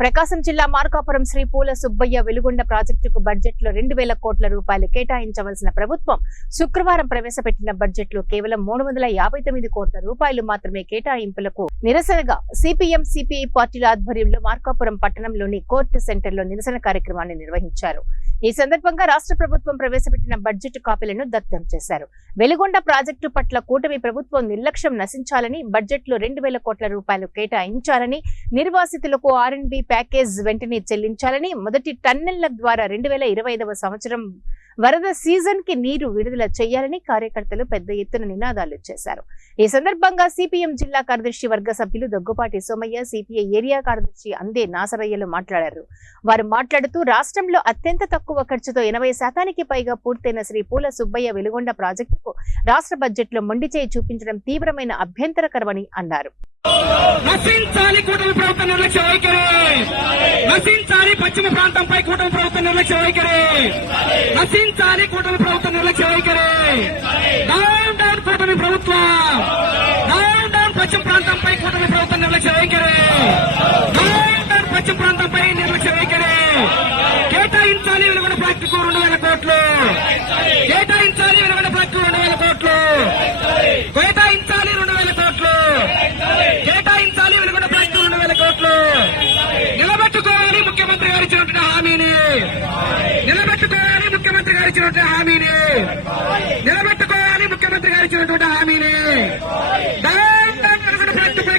ప్రకాశం జిల్లా మార్కాపురం శ్రీ పూల సుబ్బయ్య వెలుగొండ ప్రాజెక్టుకు బడ్జెట్లో 2,000 కోట్ల రూపాయలు కేటాయించవలసిన ప్రభుత్వం శుక్రవారం ప్రవేశపెట్టిన బడ్జెట్లో కేవలం 359 కోట్ల రూపాయలు మాత్రమే కేటాయింపులకు నిరసనగా సిపిఎం సిపిఐ పార్టీల ఆధ్వర్యంలో మార్కాపురం పట్టణంలోని కోర్టు సెంటర్లో నిరసన కార్యక్రమాన్ని నిర్వహించారు. ఈ సందర్భంగా రాష్ట్ర ప్రభుత్వం ప్రవేశపెట్టిన బడ్జెట్ కాపీలను దగ్ధం చేశారు. వెలుగొండ ప్రాజెక్టు పట్ల కూటమి ప్రభుత్వం నిర్లక్ష్యం నశించాలని, బడ్జెట్లో 2,000 కోట్ల రూపాయలు కేటాయించాలని, నిర్వాసితులకు R&B ప్యాకేజ్ వెంటనే చెల్లించాలని, మొదటి టన్నెళ్ల ద్వారా 2025వ సంవత్సరం వరద సీజన్ కి నీరు విడుదల చేయాలని కార్యకర్తలు పెద్ద ఎత్తున నినాదాలు చేశారు. ఈ సందర్భంగా సిపిఎం జిల్లా కార్యదర్శి వర్గ సభ్యులు దగ్గుపాటి సోమయ్య, సిపిఐ ఏరియా కార్యదర్శి అందే నాసరయ్యలు మాట్లాడారు. వారు మాట్లాడుతూ రాష్ట్రంలో అత్యంత తక్కువ ఖర్చుతో 80% పైగా పూర్తయిన శ్రీ పూల సుబ్బయ్య వెలుగొండ ప్రాజెక్టుకు రాష్ట్ర బడ్జెట్లో మొండి చేయి చూపించడం తీవ్రమైన అభ్యంతరకరమని అన్నారు. నశించాలి కూటమి ప్రభుత్వ నిర్లక్ష్య వైఖరి, నశించాలి పశ్చిమ ప్రాంతంపై కూటమి ప్రభుత్వ నిర్లక్ష్య వైఖరి, నశించాలి కూటమి ప్రభుత్వ నిర్లక్ష్య వైఖరి, డౌన్ డౌన్ కూటమి ప్రభుత్వం, డౌన్ డౌన్ పశ్చిమ ప్రాంతంపై కూటమి ప్రభుత్వ నిర్లక్ష్య వైఖరి, డౌన్ డౌన్ పశ్చిమ ప్రాంతంపై నిర్లక్ష్య వైఖరి, కేటాయించాలి వెలుగొండ ప్రాజెక్టుకు 2,000 కోట్లు, కేటాయించాలి వెలుగొండ ప్రాజెక్టుకు 2,000 కోట్లు, కేటాయించాలి 2,000 కోట్లు, కేటాయించాలి వెలుగొండ ప్రాజెక్టు 2,000 కోట్లు, నిలబెట్టుకోవాలి ముఖ్యమంత్రి గారు ఇచ్చినటువంటి హామీని, నిలబెట్టుకోవాలి ముఖ్యమంత్రి గారు ఇచ్చినటువంటి హామీ.